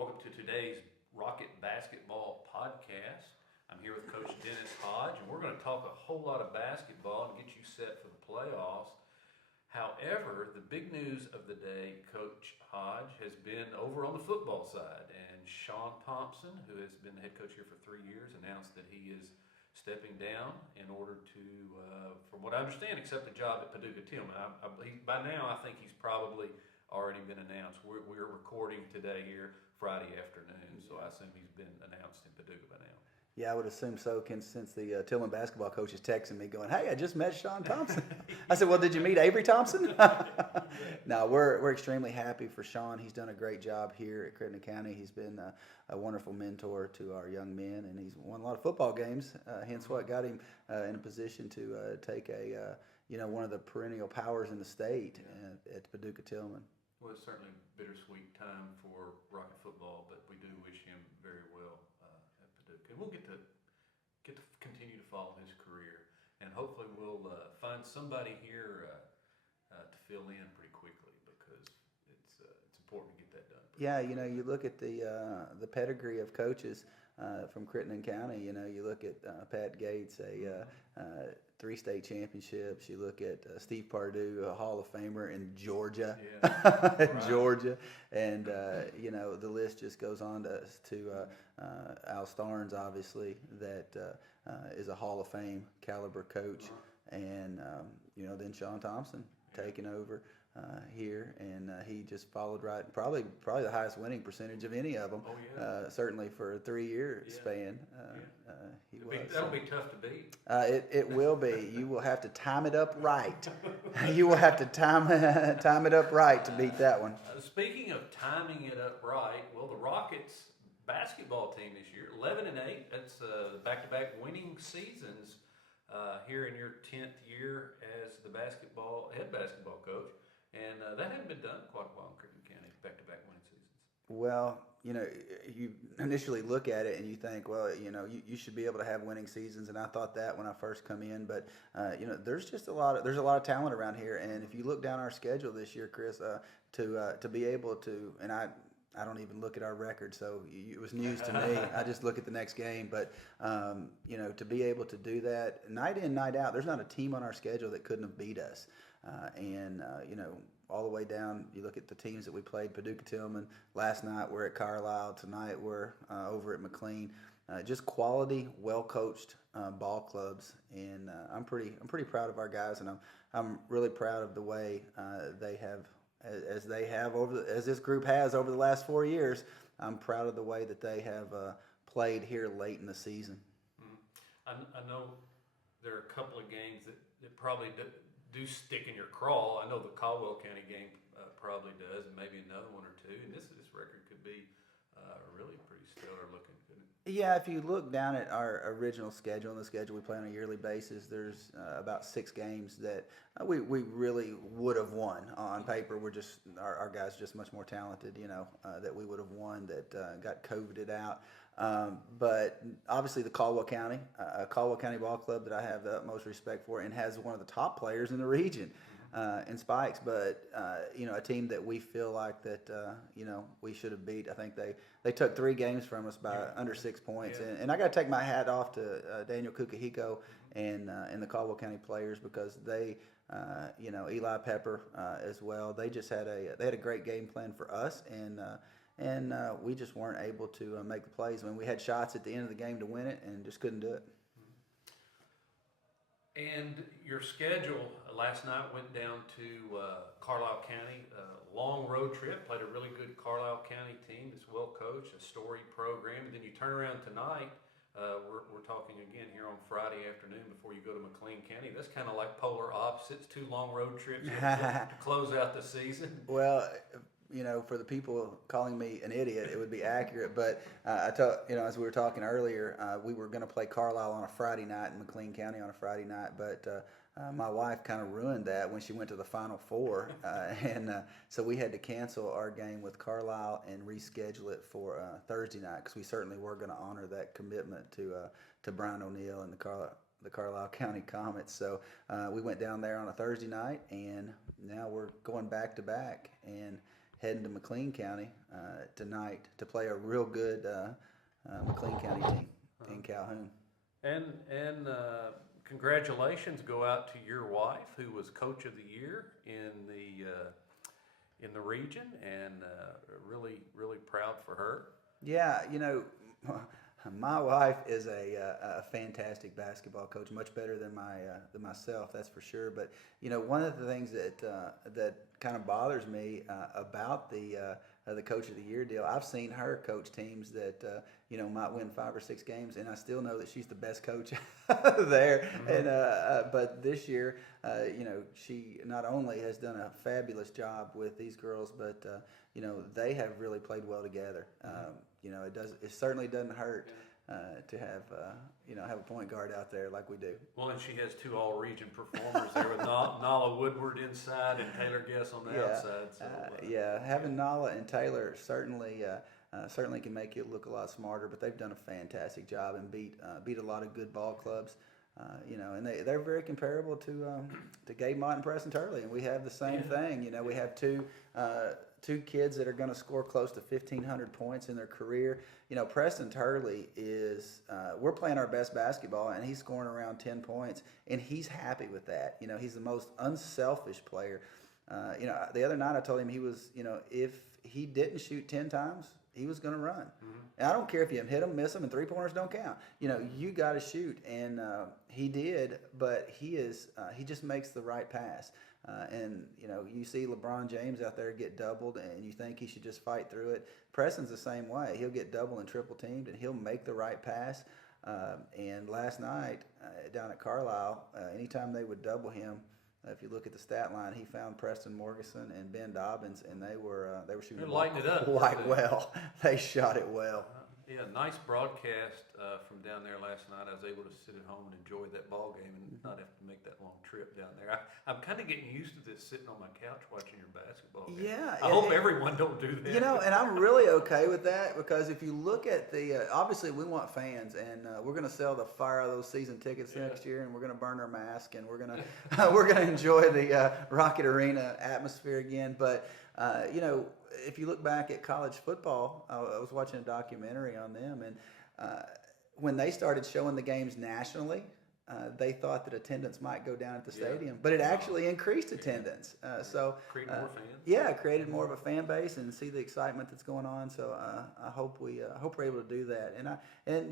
Welcome to today's Rocket Basketball Podcast. I'm here with Coach Denis Hodge, and we're going to talk a whole lot of basketball and get you set for the playoffs. However, the big news of the day, Coach Hodge, has been over on the football side. And Sean Thompson, who has been the head coach here for 3 years, announced that he is stepping down in order to, from what I understand, accept a job at Paducah Tillman. By now, I think he's probably already been announced. We're recording today here Friday afternoon, so I assume he's been announced in Paducah by now. Yeah, I would assume so, since the Tillman basketball coach is texting me going, "Hey, I just met Sean Thompson." I said, "Well, did you meet Avery Thompson?" No, we're extremely happy for Sean. He's done a great job here at Crittenden County. He's been a wonderful mentor to our young men, and he's won a lot of football games. Hence, what got him in a position to take one of the perennial powers in the state at Paducah Tillman. Well, it's certainly a bittersweet time for Rocket football, but we do wish him very well at Paducah. And we'll get to continue to follow his career, and hopefully we'll find somebody here to fill in pretty quickly, because it's important to get that done. Yeah, you look at the pedigree of coaches from Crittenden County. You look at Pat Gates, a 3 state championships. You look at Steve Pardue, a Hall of Famer in Georgia, Georgia, and the list just goes on to Al Starnes, obviously, that is a Hall of Fame caliber coach, and then Sean Thompson taking over here, and he just followed right, probably the highest winning percentage of any of them. Certainly for a 3-year span. That'll be tough to beat. It will be. You will have to time it up right. You will have to time it up right to beat that one. Speaking of timing it up right, well, the Rockets basketball team this year, 11-8. That's back-to-back winning seasons here in your 10th year as the head basketball coach. And that hadn't been done quite a while in Crittenden County, back-to-back winning seasons. Well, you initially look at it and you think, well, you should be able to have winning seasons, and I thought that when I first come in. But there's a lot of talent around here, and if you look down our schedule this year, Chris, to be able to, and I don't even look at our record, so it was news to me. I just look at the next game. But, to be able to do that night in, night out, there's not a team on our schedule that couldn't have beat us. All the way down, you look at the teams that we played, Paducah Tillman. Last night we're at Carlisle. Tonight we're over at Mclean. Just quality, well-coached ball clubs. And I'm pretty proud of our guys, and I'm really proud of the way they have, as this group has over the last 4 years. I'm proud of the way that they have played here late in the season. I know there are a couple of games that probably do stick in your craw. I know the Caldwell County game probably does, and maybe another one or two. And this record could be really pretty stellar looking, couldn't it? Yeah, if you look down at our original schedule, and the schedule we play on a yearly basis, there's about 6 games that we really would have won. On paper, we're just our guys are just much more talented, that we would have won, that got COVIDed out. But obviously the Caldwell County ball club that I have the utmost respect for, and has one of the top players in the region in Spikes. But a team that we feel like that we should have beat. I think they took 3 games from us by under 6 points, and I got to take my hat off to Daniel Kukahiko and the Caldwell County players, because they Eli Pepper as well. They just had a great game plan for us, and we just weren't able to make the plays. We had shots at the end of the game to win it, and just couldn't do it. And your schedule last night went down to Carlisle County, a long road trip. Played a really good Carlisle County team that's well coached, a storied program. And then you turn around tonight. We're talking again here on Friday afternoon before you go to Mclean County. That's kind of like polar opposites, 2 long road trips to close out the season. Well, for the people calling me an idiot, it would be accurate. But as we were talking earlier, we were going to play Carlisle on a Friday night and McLean County on a Friday night. But my wife kind of ruined that when she went to the Final Four. So we had to cancel our game with Carlisle and reschedule it for Thursday night, because we certainly were going to honor that commitment to Brian O'Neill and the Carlisle County Comets. So we went down there on a Thursday night, and now we're going back to back. And heading to Mclean County tonight to play a real good Mclean County team in Calhoun. And congratulations go out to your wife, who was Coach of the Year in the region, and really proud for her. Yeah, my wife is a fantastic basketball coach, much better than myself, that's for sure. But one of the things that kind of bothers me about the Coach of the Year deal, I've seen her coach teams that might win 5 or 6 games, and I still know that she's the best coach there. Mm-hmm. And but this year, she not only has done a fabulous job with these girls, but they have really played well together. It certainly doesn't hurt to have a point guard out there like we do. Well, and she has 2 all-region performers there with Nala Woodward inside and Taylor Guess on the outside. So, having Nala and Taylor certainly can make you look a lot smarter. But they've done a fantastic job and beat a lot of good ball clubs. And they're very comparable to Gabe, Mott, and Preston Turley, and we have the same thing. We have two kids that are going to score close to 1,500 points in their career. Preston Turley is we're playing our best basketball, and he's scoring around 10 points, and he's happy with that. He's the most unselfish player. The other night I told him he was, if he didn't shoot 10 times, he was going to run. Mm-hmm. And I don't care if you hit him, miss him, and 3-pointers don't count. You got to shoot, and he did. But he just makes the right pass. And you see LeBron James out there get doubled, and you think he should just fight through it. Preston's the same way. He'll get double and triple teamed, and he'll make the right pass. And last night down at Carlisle, anytime they would double him, if you look at the stat line, he found Preston Morganson and Ben Dobbins, and they were shooting the ball it up quite well. They shot it well. Nice broadcast from down there last night. I was able to sit at home and enjoy that ball game and not have to make that long trip down there. I'm kind of getting used to this, sitting on my couch watching your basketball game. Yeah, I hope everyone don't do that. And I'm really okay with that, because if you look at the obviously we want fans, and we're going to sell the fire out of those season tickets next year, and we're going to burn our mask, and we're going to enjoy the Rocket Arena atmosphere again. But if you look back at college football, I was watching a documentary on them, and when they started showing the games nationally, they thought that attendance might go down at the stadium, but it actually increased attendance. So created more fans. Yeah, created more of a fan base and see the excitement that's going on. So I hope we're able to do that. And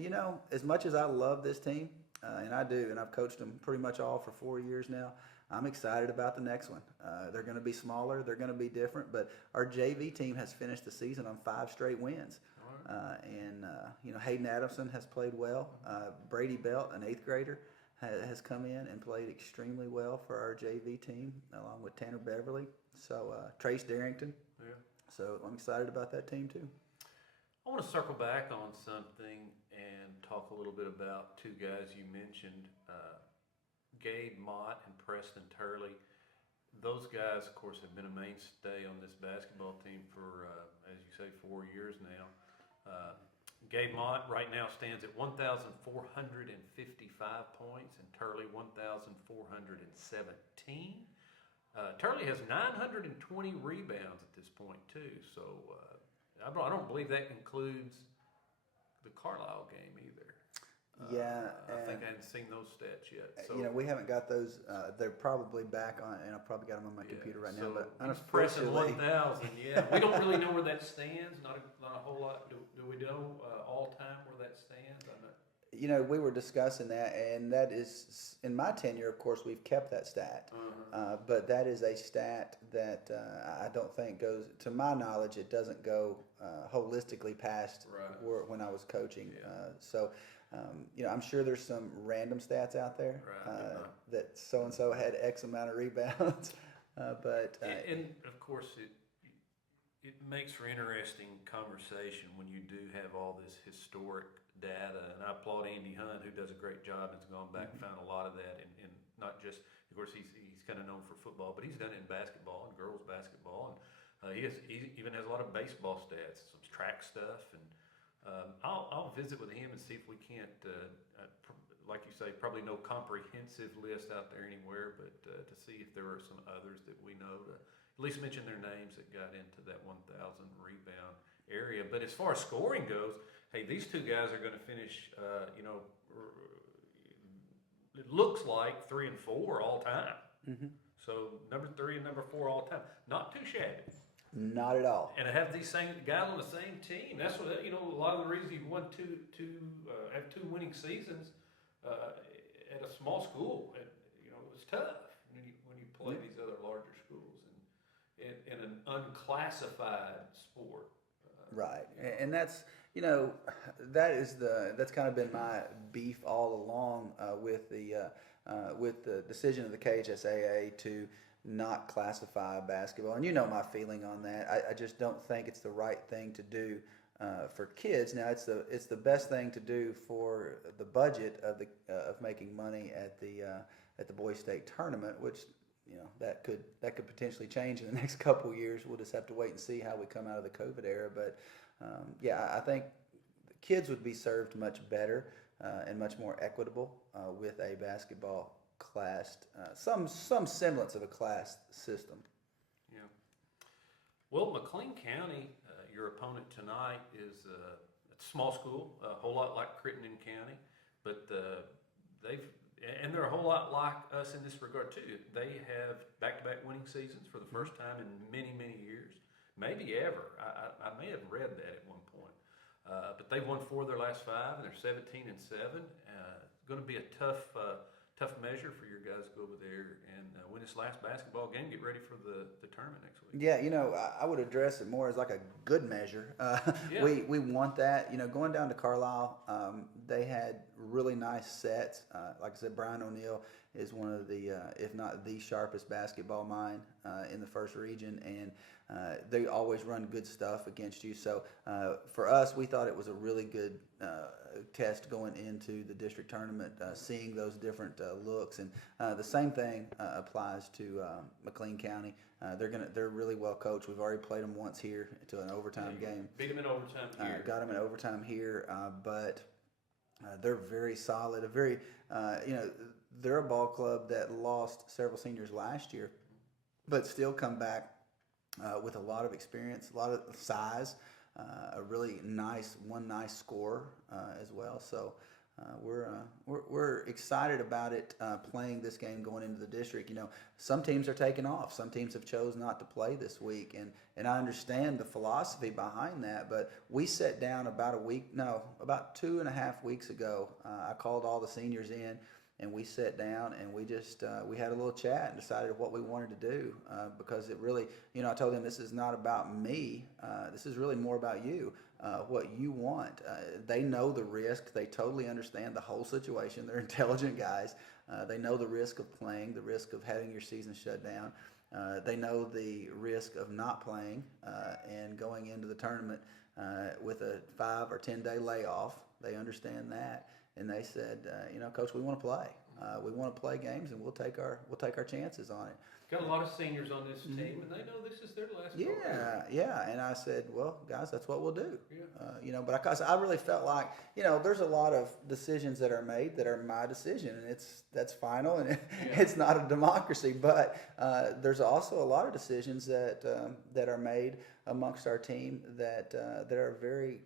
as much as I love this team, and I do, and I've coached them pretty much all for 4 years now, I'm excited about the next one. They're going to be smaller. They're going to be different. But our JV team has finished the season on 5 straight wins. Hayden Adamson has played well. Brady Belt, an 8th grader, has come in and played extremely well for our JV team, along with Tanner Beverly. So Trace Darrington. Yeah. So I'm excited about that team too. I want to circle back on something and talk a little bit about 2 guys you mentioned. Gabe, Mott, and Preston Turley. Those guys, of course, have been a mainstay on this basketball team for, as you say, 4 years now. Gabe Mott right now stands at 1,455 points, and Turley 1,417. Turley has 920 rebounds at this point too. So I don't believe that includes the Carlisle game either. I think I haven't seen those stats yet. So, we haven't got those. They're probably back on, and I've probably got them on my computer right now. But he's pressing 1,000. Yeah, we don't really know where that stands. Not a whole lot. Do we know all time where that stands? We were discussing that, and that is in my tenure. Of course, we've kept that stat, but that is a stat that I don't think goes, to my knowledge, it doesn't go holistically past when I was coaching. Yeah. I'm sure there's some random stats out there that so-and-so had X amount of rebounds. And of course, it makes for interesting conversation when you do have all this historic data. And I applaud Andy Hunt, who does a great job and has gone back and found a lot of that. And not just, of course, he's kind of known for football, but he's done it in basketball and girls basketball. And he even has a lot of baseball stats, some track stuff. And I'll visit with him and see if we can't, like you say, probably no comprehensive list out there anywhere, but to see if there are some others that we know to at least mention their names that got into that 1,000 rebound area. But as far as scoring goes, hey, these two guys are going to finish, it looks like 3 and 4 all time. Mm-hmm. So number 3 and number 4 all time. Not too shabby. Not at all. And to have these same guys on the same team, that's what, a lot of the reasons you've won have 2 winning seasons at a small school. It's tough when you play these other larger schools and in an unclassified sport. Right, and that's that's kind of been my beef all along with the decision of the KHSAA to not classify basketball. And my feeling on that. I just don't think it's the right thing to do for kids. Now it's the best thing to do for the budget of making money at the boys state tournament, which that could potentially change in the next couple of years. We'll just have to wait and see how we come out of the COVID era. But I think the kids would be served much better and much more equitable with a basketball classed, some semblance of a classed system. Yeah. Well, Mclean County, your opponent tonight is a small school, a whole lot like Crittenden County, but they're a whole lot like us in this regard too. They have back-to-back winning seasons for the first time in many, many years, maybe ever. I may have read that at one point. But they've won 4 of their last 5, and they're 17 and 7. Going to be a tough measure for your guys to go over there and win this last basketball game. Get ready for the tournament next week. Yeah, I would address it more as like a good measure. We want that. Going down to Carlisle, they had really nice sets. Like I said, Brian O'Neill is one of the, if not the sharpest basketball mind in the first region, and they always run good stuff against you. So for us, we thought it was a really good test going into the district tournament, seeing those different looks, and the same thing applies to Mclean County. They're really well coached. We've already played them once here to an overtime game. Beat them in overtime here. Got them in overtime here, but they're very solid. They're a ball club that lost several seniors last year, but still come back with a lot of experience, a lot of size, a really nice score as well. So we're excited about it playing this game going into the district. Some teams are taking off. Some teams have chose not to play this week, and I understand the philosophy behind that. But we sat down about 2.5 weeks ago. I called all the seniors in, and we sat down and we just we had a little chat and decided what we wanted to do because it really, I told them this is not about me. This is really more about you, what you want. They know the risk. They totally understand the whole situation. They're intelligent guys. They know the risk of playing, the risk of having your season shut down. They know the risk of not playing and going into the tournament with a 5 or 10 day layoff. They understand that. And they said, Coach, we want to play. We want to play games, and we'll take our chances on it. Got a lot of seniors on this team, and they know this is their last. Yeah. And I said, well, guys, that's what we'll do. Yeah. But I really felt like, there's a lot of decisions that are made that are my decision, and that's final, and it's not a democracy. But there's also a lot of decisions that are made amongst our team that are very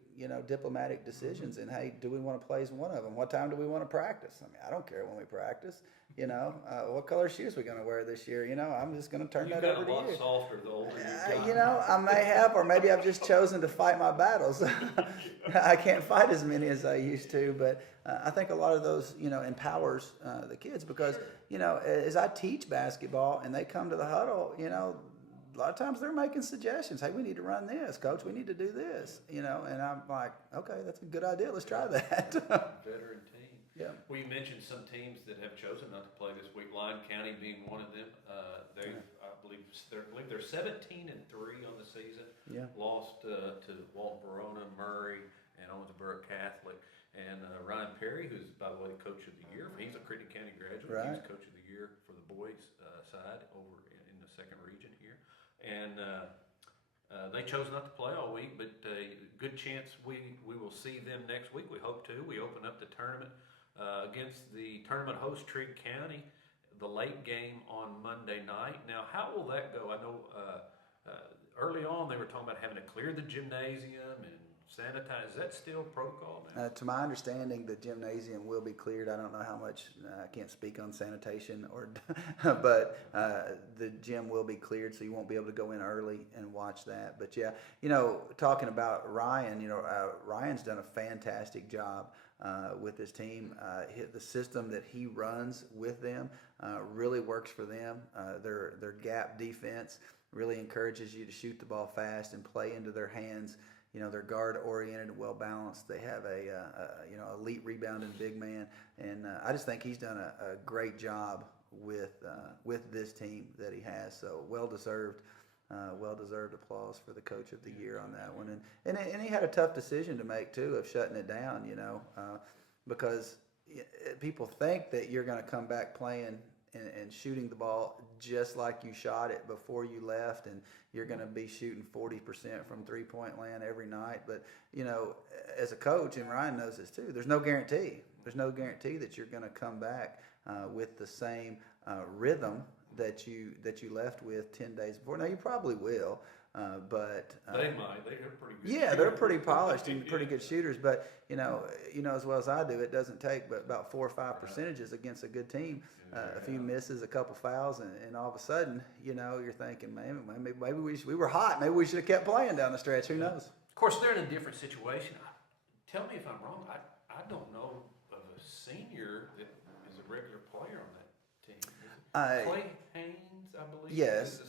diplomatic decisions. And hey, do we want to play as one of them? What time do we want to practice? I mean, I don't care when we practice. What color shoes we going to wear this year? I'm just going to turn that over to you. You've got a lot softer the older you got. I may have, or maybe I've just chosen to fight my battles. I can't fight as many as I used to, but I think a lot of those, empowers the kids because, as I teach basketball and they come to the huddle, a lot of times they're making suggestions. Hey, we need to run this, Coach. We need to do this, and I'm like, okay, that's a good idea. Let's try that. Veteran team. Yeah. Well, you mentioned some teams that have chosen not to play this week. Lyon County being one of them. I believe they're 17 and 3 on the season. Yeah. Lost to Walton Verona, Murray, and Owensboro Catholic. And Ryan Perry, who's by the way Coach of the Year, he's a Crittenden County graduate. Right. He's Coach of the Year for the boys side over in the second region here. And they chose not to play all week, but good chance we will see them next week. We hope to. We open up the tournament against the tournament host, Trigg County, the late game on Monday night. Now, how will that go? I know early on they were talking about having to clear the gymnasium and sanitize. Is that still protocol now? To my understanding, the gymnasium will be cleared. I don't know how much. I can't speak on sanitation, but the gym will be cleared, so you won't be able to go in early and watch that. But yeah, talking about Ryan, Ryan's done a fantastic job with his team. The system that he runs with them really works for them. Their gap defense really encourages you to shoot the ball fast and play into their hands. They're guard oriented and well balanced. They have a elite rebounding big man, and I just think he's done a great job with this team that he has. So well deserved applause for the coach of the year on that one. And he had a tough decision to make too, of shutting it down. Because people think that you're going to come back playing and shooting the ball just like you shot it before you left, and you're going to be shooting 40% from three-point land every night. But, as a coach, and Ryan knows this too, there's no guarantee. There's no guarantee that you're going to come back with the same rhythm that you left with 10 days before. Now, you probably will. But they might. They're pretty good. Yeah, shooters. They're pretty polished and pretty good shooters. But as well as I do, it doesn't take but about 4 or 5 percentages against a good team. A few misses, a couple fouls, and all of a sudden, you're thinking, man, maybe we were hot. Maybe we should have kept playing down the stretch. Who knows? Of course, they're in a different situation. Tell me if I'm wrong. I don't know of a senior that is a regular player on that team. Clay Haynes, I believe. Yes.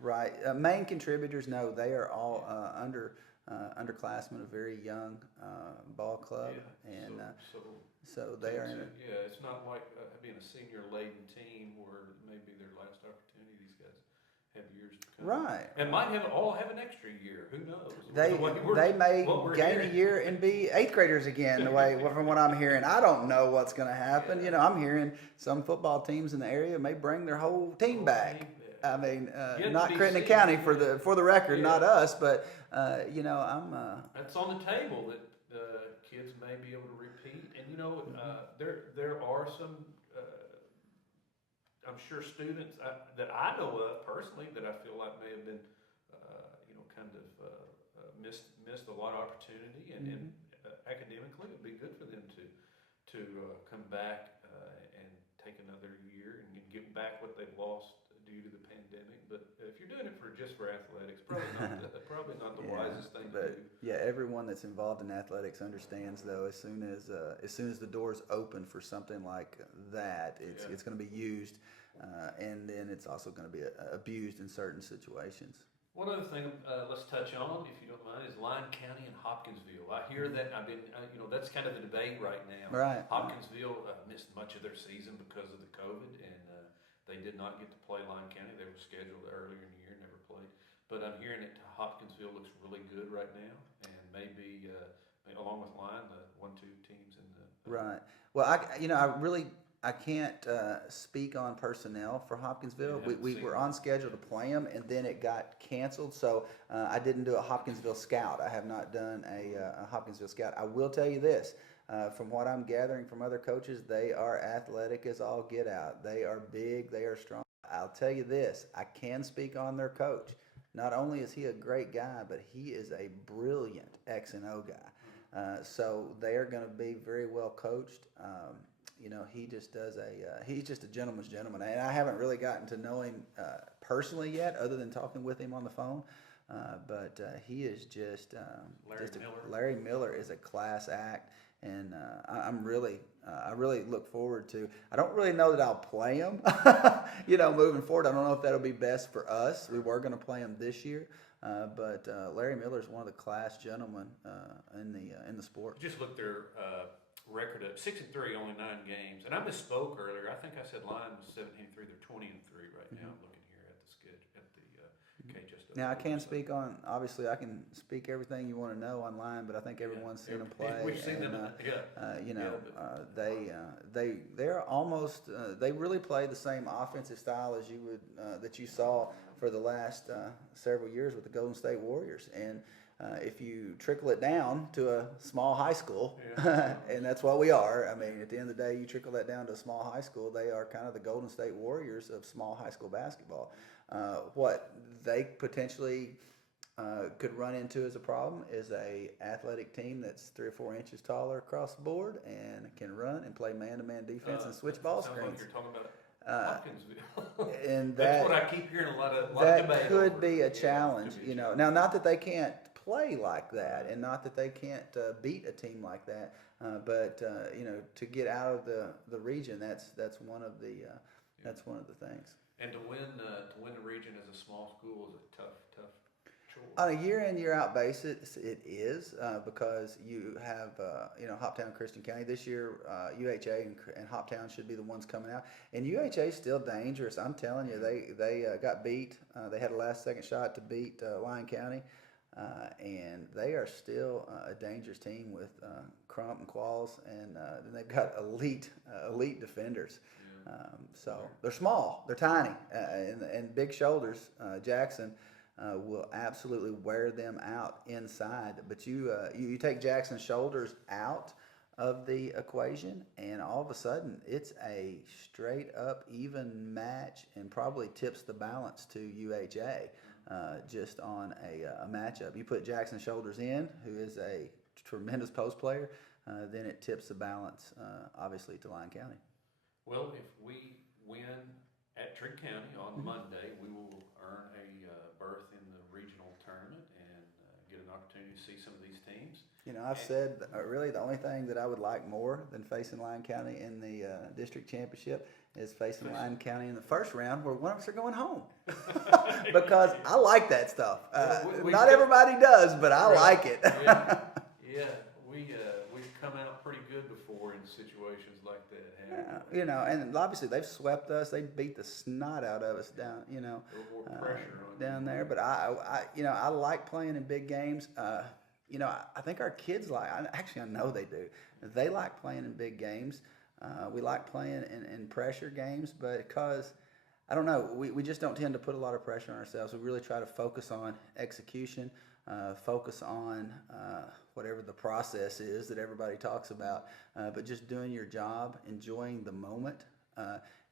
Right. Main contributors, no, they are all underclassmen, a very young ball club, and so they are. Yeah, it's not like being a senior-laden team where maybe their last opportunity. These guys have years to come. Right. And might all have an extra year. Who knows? They may gain a year and be 8th graders again. From what I'm hearing, I don't know what's going to happen. Yeah. I'm hearing some football teams in the area may bring their whole team back. I mean, not Crittenden County for the record, not us, but I'm. It's on the table that kids may be able to repeat, and there are some. I'm sure students that I know of personally that I feel like may have been, kind of missed a lot of opportunity, and academically it'd be good for them to come back and take another year and get back what they've lost due to the pandemic. But if you're doing it just for athletics, probably not the wisest thing to do. Yeah, everyone that's involved in athletics understands, though, as soon as the doors open for something like that, it's going to be used, and then it's also going to be abused in certain situations. One other thing, let's touch on, if you don't mind, is Lyon County and Hopkinsville. I hear that. I've been, that's kind of the debate right now. Right. Hopkinsville missed much of their season because of the COVID, and they did not get to play Lyon County. They were scheduled earlier in the year, never played. But I'm hearing that Hopkinsville looks really good right now, and maybe along with Lyon, the 1-2 teams in the. Right. Well, I can't speak on personnel for Hopkinsville. We were on schedule to play them, and then it got canceled. So I didn't do a Hopkinsville scout. I have not done a Hopkinsville scout. I will tell you this. From what I'm gathering from other coaches, they are athletic as all get out. They are big. They are strong. I'll tell you this. I can speak on their coach. Not only is he a great guy, but he is a brilliant X and O guy. So they are going to be very well coached. He just does he's just a gentleman's gentleman. And I haven't really gotten to know him personally yet, other than talking with him on the phone. But he is just Larry Miller is a class act. And I really look forward to. I don't really know that I'll play him, moving forward. I don't know if that'll be best for us. We were going to play him this year, but Larry Miller is one of the class gentlemen in the sport. Just looked their record up 6-3, only 9 games. And I misspoke earlier. I think I said Lyon was 17-3. They're 20-3 right now. I'm looking here at the schedule at the KHS. Now I can speak on. Obviously, I can speak everything you want to know online, but I think everyone's seen them play. We've seen them. They're almost. They really play the same offensive style as you would that you saw for the last several years with the Golden State Warriors, and if you trickle it down to a small high school, Yeah. and that's what we are. I mean, at the end of the day, you trickle that down to a small high school, they are kind of the Golden State Warriors of small high school basketball. What they potentially could run into as a problem is a athletic team that's 3 or 4 inches taller across the board and can run and play man-to-man defense and switch ball sounds screens. like you're talking about Hopkinsville. And That's what I keep hearing a lot of that debate could over. be a Yeah, challenge, could be a you know. challenge. Now, not that they can't play like that, and not that they can't beat a team like that, but you know, to get out of the region, that's one of the that's one of the things. And to win the region as a small school is a tough chore. On a year in, year out basis, it is because you have you know, Hoptown, Crittenden County this year. UHA and Hoptown should be the ones coming out, and UHA is still dangerous. I'm telling you, they got beat. They had a last-second shot to beat Lyon County, and they are still a dangerous team with Crump and Qualls, and then they've got elite defenders. Yeah. So they're small, they're tiny, and big shoulders. Jackson will absolutely wear them out inside. But you take Jackson's shoulders out of the equation, and all of a sudden it's a straight up even match, and probably tips the balance to UHA just on a matchup. You put Jackson's shoulders in, who is a tremendous post player, then it tips the balance obviously to Lyon County. Well, if we win at Trigg County on Monday, we will earn a berth in the regional tournament and get an opportunity to see some of these teams. You know, I've said really the only thing that I would like more than facing Lyon County in the district championship is facing Lyon County in the first round, where one of us are going home. Because I like that stuff. Not everybody does, but I like it. Yeah, we've come out pretty good before in situations like that. You know, and obviously they've swept us. They beat the snot out of us down, you know, down there. But I you know, I like playing in big games. You know, I think our kids I know they do. They like playing in big games. We like playing in pressure games, but because, I don't know, we just don't tend to put a lot of pressure on ourselves. We really try to focus on execution, focus on whatever the process is that everybody talks about, but just doing your job, enjoying the moment,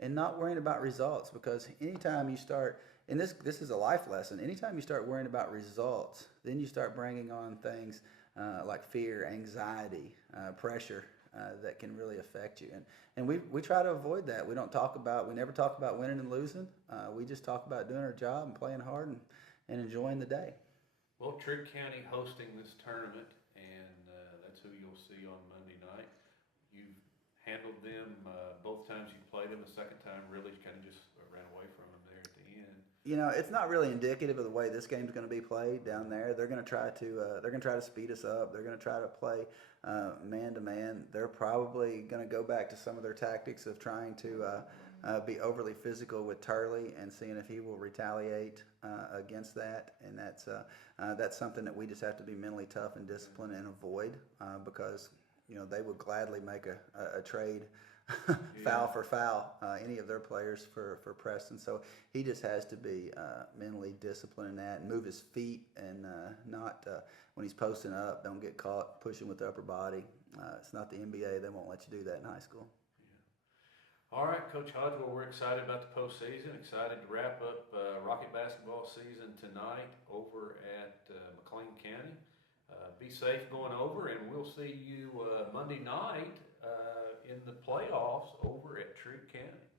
and not worrying about results. Because anytime you start, and this is a life lesson, anytime you start worrying about results, then you start bringing on things like fear, anxiety, pressure, that can really affect you. And we try to avoid that. We never talk about winning and losing. We just talk about doing our job and playing hard and enjoying the day. Well, Trigg County hosting this tournament, and that's who you'll see on Monday night. You've handled them both times you played them. The second time really kind of just ran away from them there at the end. You know, it's not really indicative of the way this game's going to be played down there. They're going to try to speed us up. They're going to try to play man to man. They're probably going to go back to some of their tactics of trying to be overly physical with Turley and seeing if he will retaliate against that. And that's something that we just have to be mentally tough and disciplined and avoid, because you know, they would gladly make a trade. Foul for foul, any of their players for Preston. So he just has to be mentally disciplined in that, and move his feet, and not when he's posting up, don't get caught pushing with the upper body. It's not the NBA. They won't let you do that in high school. Yeah. All right, Coach Hodge, well, we're excited about the postseason, excited to wrap up Rocket basketball season tonight over at Mclean County. Be safe going over, and we'll see you Monday night in the playoffs over at Trigg County.